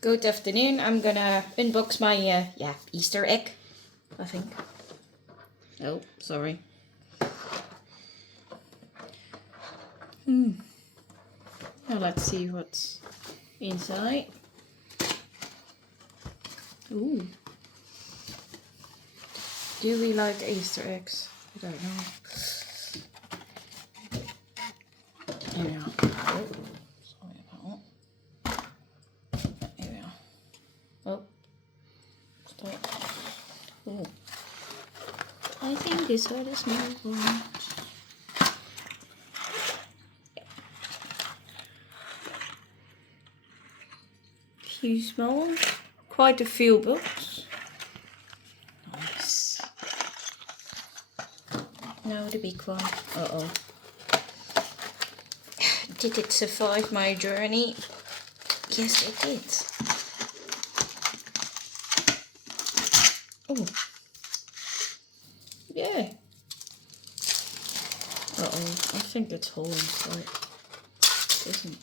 Good afternoon. I'm gonna unbox my Easter egg, I think. Oh, sorry. Now let's see what's inside. Ooh. Do we like Easter eggs? I don't know. Anyhow. Oh, sorry about that. Here we are. Oh. Stop. Oh. I think these are the small ones. Few small ones. Quite a few books. Nice. Now the big one. Uh-oh. Did it survive my journey? Yes, it did. Oh. Yeah. Uh-oh. I think it's whole inside. It isn't.